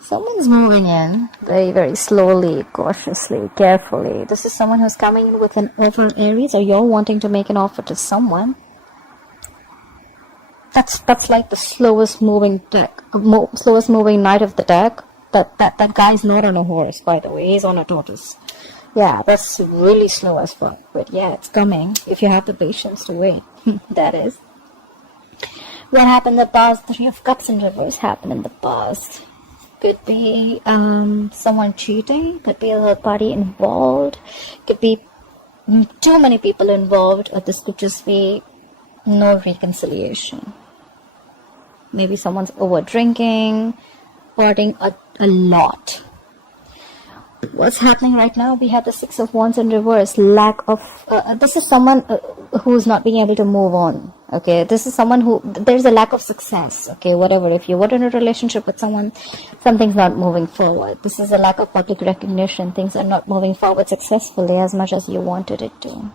Someone's moving in very, very slowly, cautiously, carefully. This is someone who's coming in with an offer, Aries, or you're wanting to make an offer to someone. That's like the slowest moving deck, slowest moving knight of the deck. That guy's not on a horse, by the way. He's on a tortoise. Yeah, that's really slow as fuck. But yeah, it's coming if you have the patience to wait. That is. What happened in the past? 3 of Cups in reverse happened in the past. Could be someone cheating. Could be a third party involved. Could be too many people involved. Or this could just be no reconciliation. Maybe someone's over drinking, partying a lot. What's happening right now? We have the 6 of Wands in reverse. Lack of this is someone who's not being able to move on. Okay, this is someone who there's a lack of success. Okay, whatever. If you were in a relationship with someone, something's not moving forward. This is a lack of public recognition. Things are not moving forward successfully as much as you wanted it to.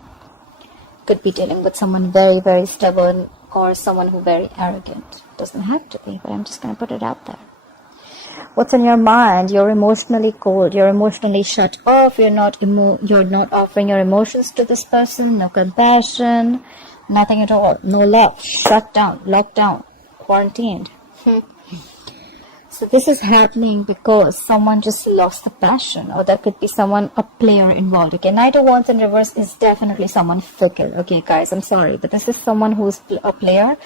Could be dealing with someone very, very stubborn or someone who very arrogant. Doesn't have to be, but I'm just gonna put it out there. What's on your mind? You're emotionally cold. You're emotionally shut off. You're not offering your emotions to this person. No compassion. Nothing at all. No love. Shut down. Locked down. Quarantined. So this is happening because someone just lost the passion, or there could be someone, a player involved. Okay, Knight of Wands in reverse is definitely someone fickle. Okay, guys, I'm sorry, but this is someone who's a player.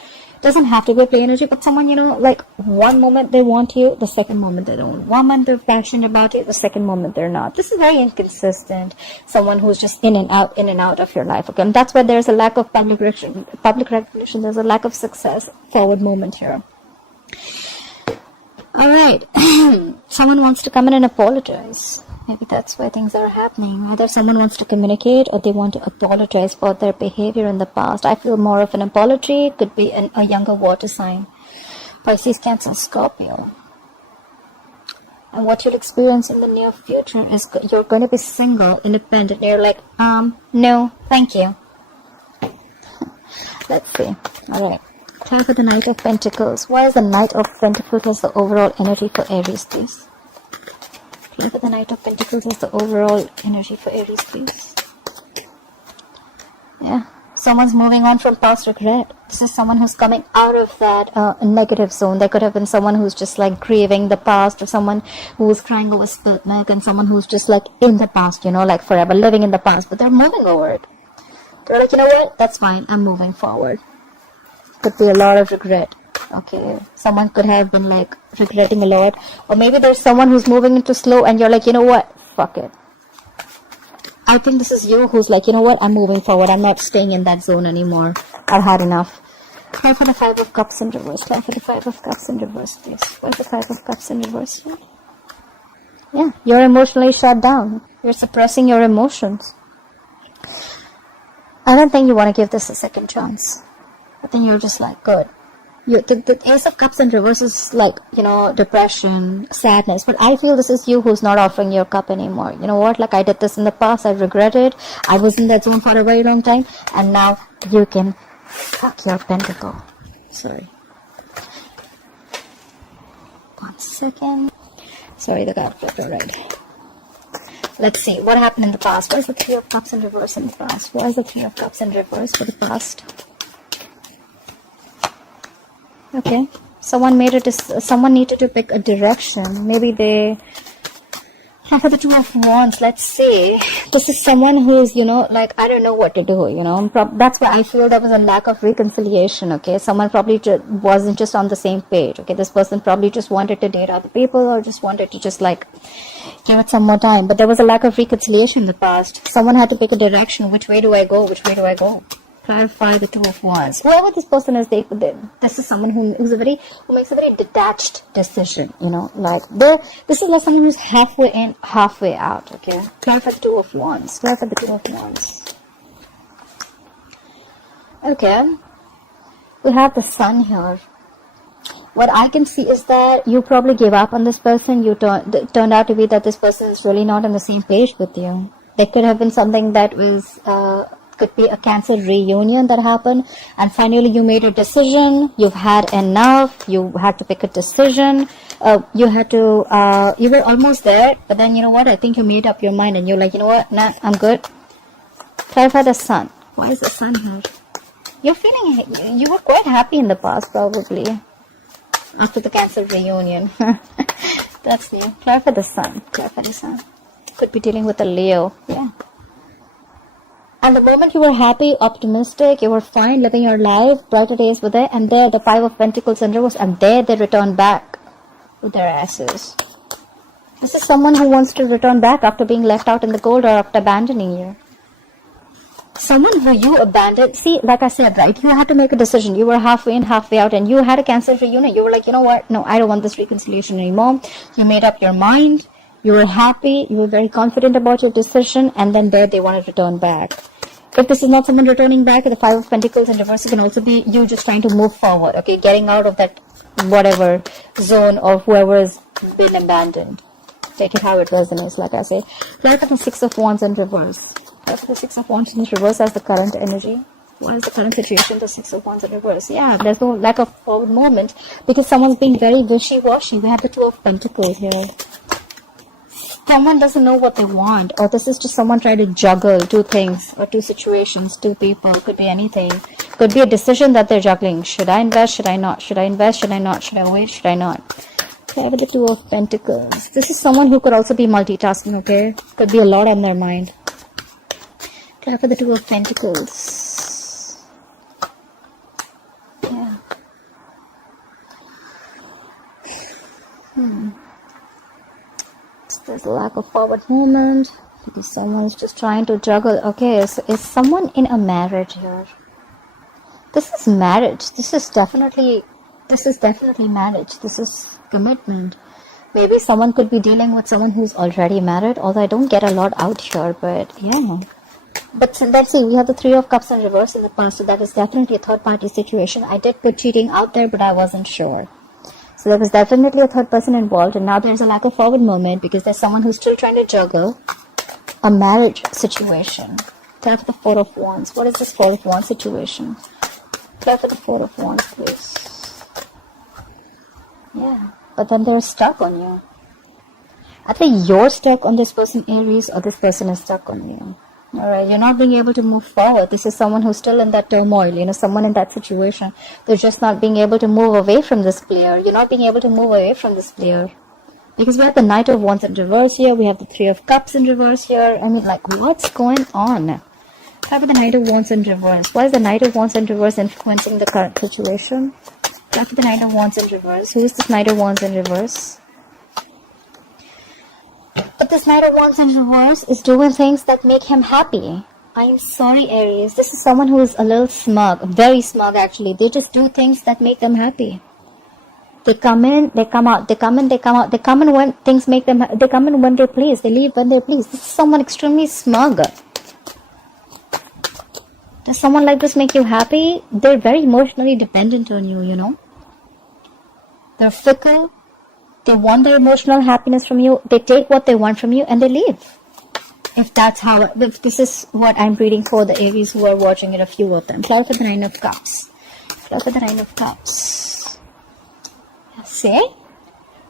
Doesn't have to be a play energy, but someone, like one moment they want you, the second moment they don't. One moment they're passionate about it, the second moment they're not. This is very inconsistent. Someone who's just in and out of your life. Okay, and that's why there's a lack of public recognition. There's a lack of success. Forward moment here. All right, someone wants to come in and apologize. Maybe that's why things are happening. Either someone wants to communicate or they want to apologize for their behavior in the past. I feel more of an apology. Could be a younger water sign. Pisces, Cancer, Scorpio. And what you'll experience in the near future is you're going to be single, independent. You're like, no, thank you. Let's see. All right. Try for the Knight of Pentacles. Why is the Knight of Pentacles as the overall energy for Aries, please? Try for the Knight of Pentacles as the overall energy for Aries, please. Yeah. Someone's moving on from past regret. This is someone who's coming out of that negative zone. There could have been someone who's just like grieving the past, or someone who's crying over spilt milk, and someone who's just like in the past, like forever living in the past, but they're moving over it. They're like, you know what? That's fine. I'm moving forward. Could be a lot of regret. Okay, someone could have been like regretting a lot, or maybe there's someone who's moving into slow and you're like, you know what, fuck it. I think this is you who's like, you know what, I'm moving forward. I'm not staying in that zone anymore. I've had enough. Try for the 5 of Cups in reverse. Try for the 5 of Cups in reverse, please. Where's the 5 of Cups in reverse? Yeah, you're emotionally shut down. You're suppressing your emotions. I don't think you want to give this a second chance. I think you're just like, good. The Ace of Cups in reverse is like, depression, sadness. But I feel this is you who's not offering your cup anymore. You know what? Like, I did this in the past. I regret it. I was in that zone for a very long time. And now you can fuck your pentacle. Sorry. 1 second. Sorry, the card flipped alright. Let's see. What happened in the past? Why is the 3 of Cups in reverse in the past? Why is the 3 of Cups in reverse for the past? Okay, someone needed to pick a direction. Maybe they have the 2 of Wands. Let's see. This is someone who's, like, I don't know what to do, that's why I feel there was a lack of reconciliation. Okay, someone probably wasn't just on the same page. Okay, this person probably just wanted to date other people, or just wanted to just like give it some more time. But there was a lack of reconciliation in the past. Someone had to pick a direction. Which way do I go? Which way do I go? Clarify the 2 of Wands. Whoever this person is, this is someone who makes a very detached decision. Like this is like someone who's halfway in, halfway out. Okay, clarify the 2 of Wands. Clarify the 2 of Wands. Okay, we have the Sun here. What I can see is that you probably gave up on this person. Turned out to be that this person is really not on the same page with you. There could have been something that was. Could be a Cancer reunion that happened, and finally you made a decision. You've had enough. You had to pick a decision. you had to, you were almost there, but then you know what, I think you made up your mind and you're like, you know what, nah, I'm good. Clarify the sun. Why is the sun here? You're feeling, you were quite happy in the past probably, after the Cancer reunion. That's new. Clarify the sun. Clarify the sun. Could be dealing with a Leo. Yeah. And the moment you were happy, optimistic, you were fine, living your life, brighter days were there, and there the Five of Pentacles in reverse, and there they return back with their asses. This is someone who wants to return back after being left out in the cold or after abandoning you. Someone who you abandoned, see, like I said, right, you had to make a decision. You were halfway in, halfway out, and you had a Cancer reunion. You were like, you know what, no, I don't want this reconciliation anymore. You made up your mind. You were happy, you were very confident about your decision, and then there they want to return back. If this is not someone returning back, the Five of Pentacles in reverse, it can also be you just trying to move forward, okay? Getting out of that whatever zone of whoever has been abandoned. Take it how it resonates, like I say. Like the Six of Wands in reverse. Like the Six of Wands in reverse as the current energy. Why is the current situation the Six of Wands in reverse? Yeah, there's no lack of forward movement because someone's being very wishy-washy. We have the Two of Pentacles here. Someone doesn't know what they want, or this is just someone trying to juggle two things, or two situations, two people. Could be anything. Could be a decision that they're juggling. Should I invest? Should I not? Should I invest? Should I not? Should I wait? Should I not? Okay, with the Two of Pentacles. This is someone who could also be multitasking, okay? Could be a lot on their mind. Okay, for the Two of Pentacles. Yeah. There's a lack of forward movement because someone's just trying to juggle. Okay, so is someone in a marriage here? This is marriage. This is definitely marriage. This is commitment. Maybe someone could be dealing with someone who's already married, although I don't get a lot out here, but yeah. But let's see, we have the Three of Cups in reverse in the past, so that is definitely a third party situation. I did put cheating out there, but I wasn't sure. So there was definitely a third person involved, and now there's a lack of forward movement because there's someone who's still trying to juggle a marriage situation. Tell for the Four of Wands. What is this Four of Wands situation? Tell for the Four of Wands, please. Yeah, but then they're stuck on you. I think you're stuck on this person, Aries, or this person is stuck on you. Alright, you're not being able to move forward. This is someone who's still in that turmoil, you know, someone in that situation. They're just not being able to move away from this player. You're not being able to move away from this player. Because we have the Knight of Wands in reverse here. We have the Three of Cups in reverse here. I mean, like, what's going on? How about the Knight of Wands in reverse? Why is the Knight of Wands in reverse influencing the current situation? How about the Knight of Wands in reverse? Who is this Knight of Wands in reverse? But this Knight of Wands in reverse is doing things that make him happy. I'm sorry, Aries. This is someone who is a little smug. Very smug, actually. They just do things that make them happy. They come in, they come out. They come in, they come out. They come in when things make them... They come in when they please. They leave when they please. This is someone extremely smug. Does someone like this make you happy? They're very emotionally dependent on you, you know. They're fickle. They want their emotional happiness from you. They take what they want from you and they leave. If that's how, if this is what I'm reading for the Aries who are watching it, a few of them. Clarify the Nine of Cups. Clarify the Nine of Cups. See?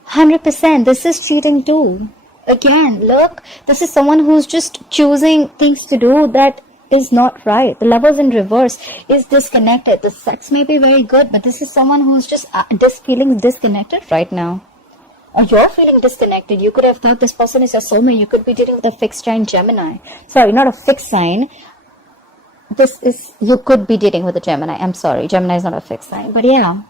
100%. This is cheating too. Again, look. This is someone who's just choosing things to do that is not right. The Lovers in reverse is disconnected. The sex may be very good, but this is someone who's just feeling disconnected right now. Or you're feeling disconnected. You could have thought this person is a soulmate. You could be dealing with a fixed sign Gemini. Sorry, not a fixed sign. You could be dealing with a Gemini. I'm sorry, Gemini is not a fixed sign. But yeah,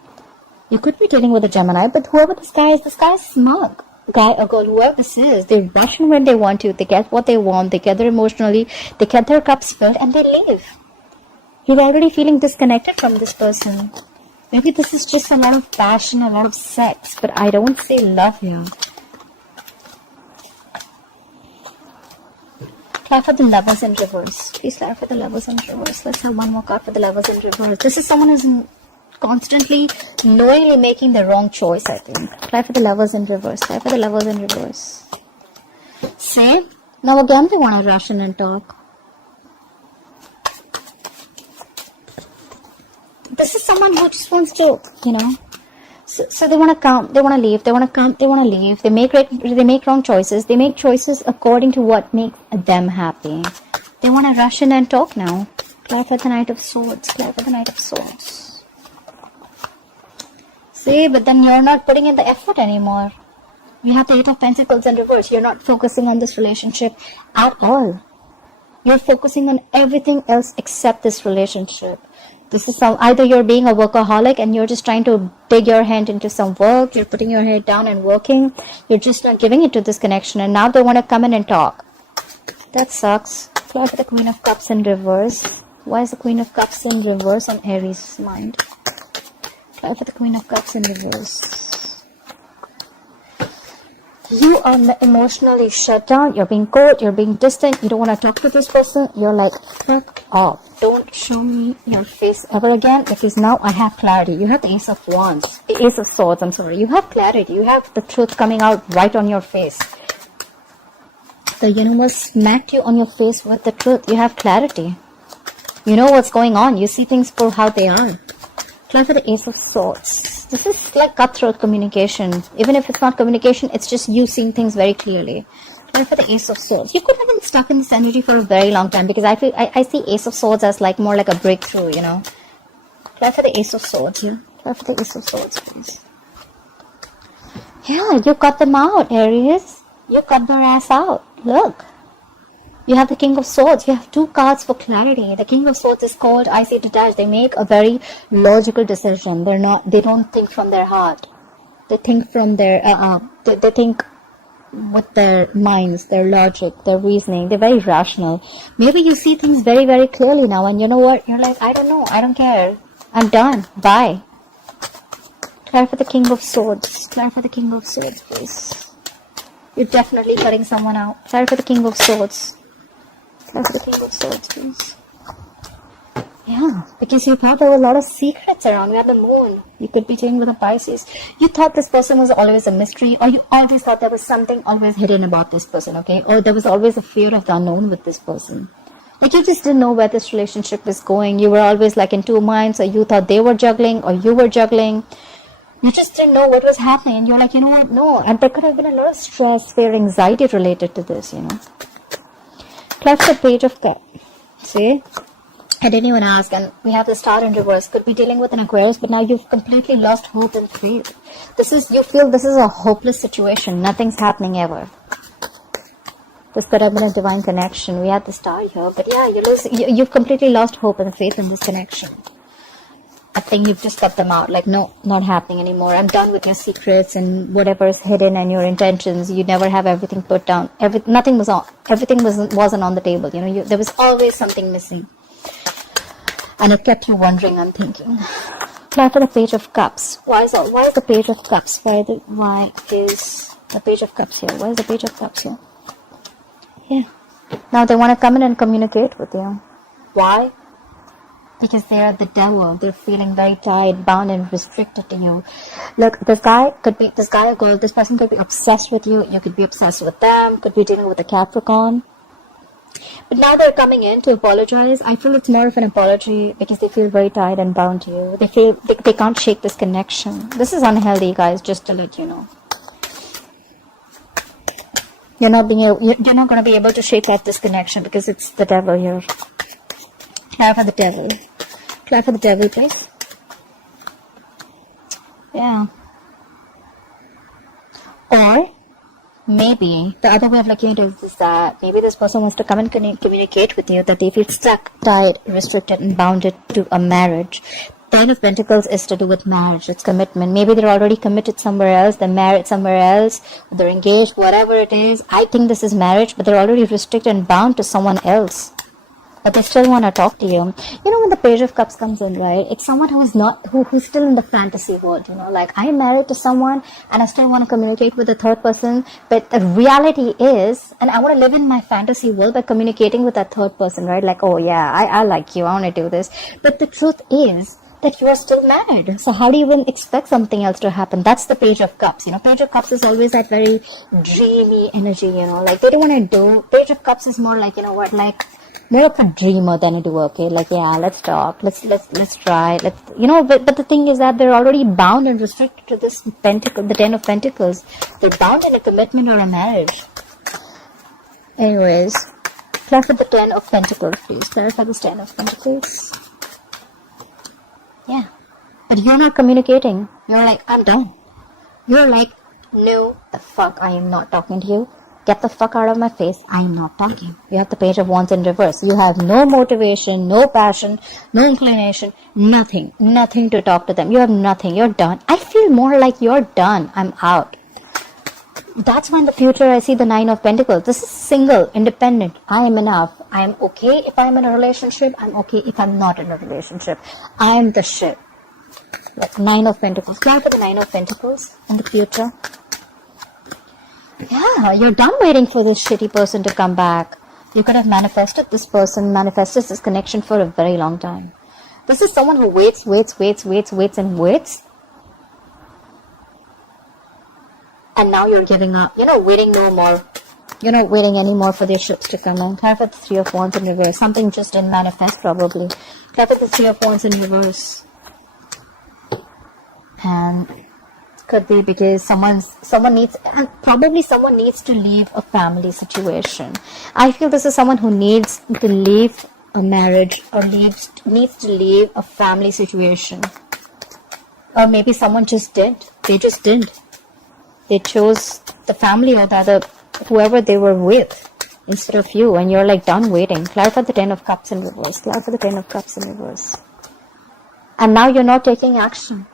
you could be dealing with a Gemini. But whoever this guy is smug. Guy or girl, whoever this is, they rush in when they want to. They get what they want. They gather emotionally. They get their cups filled and they leave. You're already feeling disconnected from this person. Maybe this is just a lot of passion, a lot of sex, but I don't see love here. Card for the Lovers in reverse. Please card for the Lovers in reverse. Let's have one more card for the Lovers in reverse. This is someone who's constantly, knowingly making the wrong choice, I think. Card for the Lovers in reverse. Card for the Lovers in reverse. See? Now again they want to rush in and talk. This is someone who just wants to, you know, So they want to come, they want to leave, they want to come, they want to leave. They make wrong choices. They make choices according to what makes them happy. They want to rush in and talk now. Clear for the Knight of Swords. Clear for the Knight of Swords. See, but then you're not putting in the effort anymore. You have the Eight of Pentacles in reverse. You're not focusing on this relationship at all. You're focusing on everything else except this relationship. This is either you're being a workaholic and you're just trying to dig your hand into some work. You're putting your head down and working. You're just not giving it to this connection. And now they want to come in and talk. That sucks. Clear for the Queen of Cups in reverse. Why is the Queen of Cups in reverse on Aries' mind? Clear for the Queen of Cups in reverse. You are emotionally shut down. You're being cold. You're being distant. You don't want to talk to this person. You're like, fuck off. Don't show me your face ever again, because now I have clarity. You have the Ace of Wands. The Ace of Swords, I'm sorry. You have clarity. You have the truth coming out right on your face. The universe smacked you on your face with the truth. You have clarity. You know what's going on. You see things for how they are. Clear for the Ace of Swords. This is like cutthroat communication. Even if it's not communication, it's just you seeing things very clearly. Clear for the Ace of Swords. You could have been stuck in this energy for a very long time, because I see Ace of Swords as like more like a breakthrough, you know. Clear for the Ace of Swords here. Clear for the Ace of Swords, please. Yeah, you cut them out, Aries. You cut their ass out. Look. You have the King of Swords. You have two cards for clarity. The King of Swords is called, I say detached. They make a very logical decision. They don't think from their heart. They think from their, they think with their minds, their logic, their reasoning. They're very rational. Maybe you see things very, very clearly now, and you know what? You're like, I don't know. I don't care. I'm done. Bye. Clear for the King of Swords. Clear for the King of Swords, please. You're definitely cutting someone out. Clear for the King of Swords. Clear for the King of Swords, please. Yeah, because you thought there were a lot of secrets around. We have the moon. You could be dealing with a Pisces. You thought this person was always a mystery, or you always thought there was something always hidden about this person, okay? Or there was always a fear of the unknown with this person. Like, you just didn't know where this relationship was going. You were always like in two minds, or you thought they were juggling, or you were juggling. You just didn't know what was happening. And you're like, you know what? No. And there could have been a lot of stress, fear, anxiety related to this, you know. Clear for the Page of Cups. See? I didn't even ask, and we have the Star in reverse. Could be dealing with an Aquarius, but now you've completely lost hope and faith. You feel this is a hopeless situation. Nothing's happening ever. This could have been a divine connection. We had the Star here, but yeah, you've completely lost hope and faith in this connection. I think you've just cut them out. Like, no, not happening anymore. I'm done with your secrets and whatever is hidden and your intentions. You never have everything put down. Everything wasn't on the table. You know, there was always something missing. And it kept you wondering and thinking. Clear for the Page of Cups. Why is the Page of Cups? Why is the Page of Cups here? Why is the Page of Cups here? Yeah. Now they want to come in and communicate with you. Why? Because they are the devil. They're feeling very tied, bound, and restricted to you. Look, this guy or girl, this person could be obsessed with you. You could be obsessed with them. Could be dealing with a Capricorn. But now they're coming in to apologize. I feel it's more of an apology because they feel very tied and bound to you. They feel they can't shake this connection. This is unhealthy, guys, just to let you know. You're not going to be able to shake off this connection because it's the devil here. Clear for the devil. Clear for the devil, please. Yeah. Or maybe the other way of looking at it is that maybe this person wants to come and communicate with you, that they feel stuck, tied, restricted, and bounded to a marriage. Ten of Pentacles is to do with marriage. It's commitment. Maybe they're already committed somewhere else. They're married somewhere else. They're engaged. Whatever it is. I think this is marriage, but they're already restricted and bound to someone else. But they still want to talk to you. You know, when the Page of Cups comes in, right? It's someone who's still in the fantasy world, you know, like, I'm married to someone and I still want to communicate with the third person, but the reality is, and I want to live in my fantasy world by communicating with that third person, right? Like, oh yeah, I like you, I want to do this. But the truth is that you are still married. So how do you even expect something else to happen? That's the Page of Cups, you know. Page of Cups is always that very dreamy energy, you know, like they don't want to do. Page of Cups is more like, you know what, like, more of a dreamer than a doer. Okay, like, yeah, let's talk, let's try, but the thing is that they're already bound and restricted to this pentacle, the 10 of Pentacles. They're bound in a commitment or a marriage. Anyways, clarify the 10 of Pentacles, please. Clarify this 10 of Pentacles. Yeah, but you're not communicating. You're like, I'm done. You're like, no, the fuck, I am not talking to you. Get the fuck out of my face. I am not talking. You have the Page of Wands in reverse. You have no motivation, no passion, no inclination, nothing. Nothing to talk to them. You have nothing. You're done. I feel more like you're done. I'm out. That's why in the future I see the 9 of Pentacles. This is single, independent. I am enough. I am okay if I'm in a relationship. I'm okay if I'm not in a relationship. I am the shit. Like 9 of Pentacles. Clarify the 9 of Pentacles in the future. Yeah, you're done waiting for this shitty person to come back. You could have manifested this person, manifested this connection for a very long time. This is someone who waits and waits. And now you're giving up. You're not waiting no more. You're not waiting anymore for their ships to come in. Clarify the 3 of Wands in reverse. Something just didn't manifest probably. Clarify the 3 of Wands in reverse. And could be because someone needs, and probably someone needs to leave a family situation. I feel this is someone who needs to leave a marriage or needs to leave a family situation. Or maybe someone just did. They just did. They chose the family or the other, whoever they were with instead of you, and you're like done waiting. Clarify the 10 of Cups in reverse. Clarify the 10 of Cups in reverse. And now you're not taking action.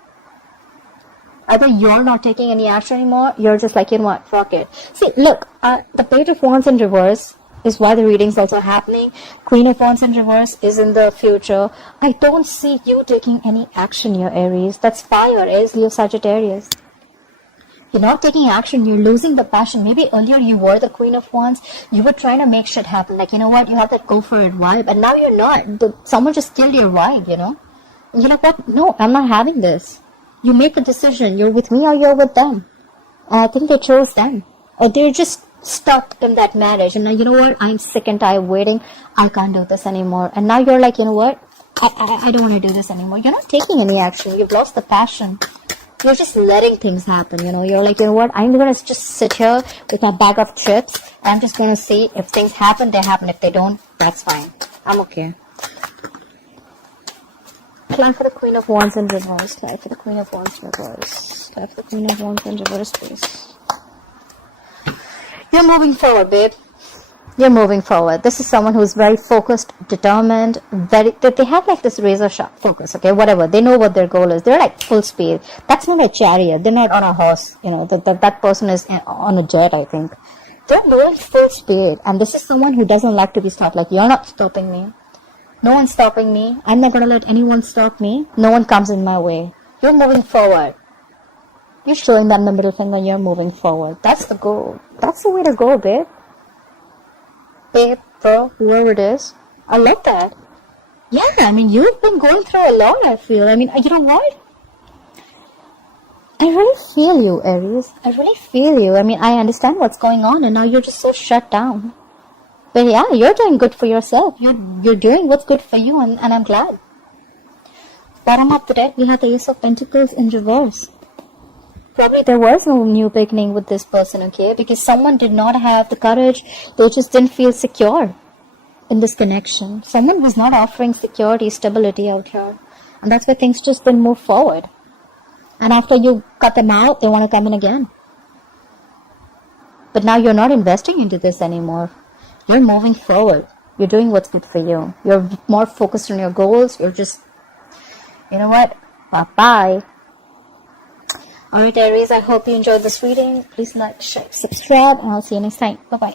Either you're not taking any action anymore, you're just like, you know what, fuck it. See, look, the Page of Wands in reverse is why the reading's also happening. Queen of Wands in reverse is in the future. I don't see you taking any action here, Aries. That's fire, Aries, Leo, Sagittarius. You're not taking action, you're losing the passion. Maybe earlier you were the Queen of Wands, you were trying to make shit happen. Like, you know what, you have that go for it vibe, and now you're not. Someone just killed your vibe, you know? You know what, no, I'm not having this. You make a decision, you're with me or you're with them. And I think they chose them. Or they're just stuck in that marriage. And now, you know what, I'm sick and tired of waiting. I can't do this anymore. And now you're like, you know what, I don't want to do this anymore. You're not taking any action. You've lost the passion. You're just letting things happen, you know. You're like, you know what, I'm going to just sit here with my bag of chips. I'm just going to see if things happen, they happen. If they don't, that's fine. I'm okay. Clarify the Queen of Wands in reverse. Clarify the Queen of Wands in reverse. Clarify the Queen of Wands in reverse, please. You're moving forward, babe. You're moving forward. This is someone who's very focused, determined, they have like this razor sharp focus, okay, whatever. They know what their goal is. They're like full speed. That's not a chariot. They're not on a horse, you know, that person is on a jet, I think. They're moving full speed. And this is someone who doesn't like to be stopped. Like, you're not stopping me. No one's stopping me. I'm not going to let anyone stop me. No one comes in my way. You're moving forward. You're showing them the middle finger. You're moving forward. That's the goal. That's the way to go, babe. Babe, bro, whoever it is. I love that. Yeah, I mean, you've been going through a lot, I feel. I mean, you know what? I really feel you, Aries. I really feel you. I mean, I understand what's going on, and now you're just so shut down. But yeah, you're doing good for yourself. You're doing what's good for you, and I'm glad. Bottom of the deck, we have the Ace of Pentacles in reverse. Probably there was no new beginning with this person, okay? Because someone did not have the courage. They just didn't feel secure in this connection. Someone was not offering security, stability out here. And that's why things just didn't move forward. And after you cut them out, they want to come in again. But now you're not investing into this anymore. You're moving forward. You're doing what's good for you. You're more focused on your goals. You're just, you know what? Bye-bye. Alright, Aries, I hope you enjoyed this reading. Please like, share, subscribe, and I'll see you next time. Bye-bye.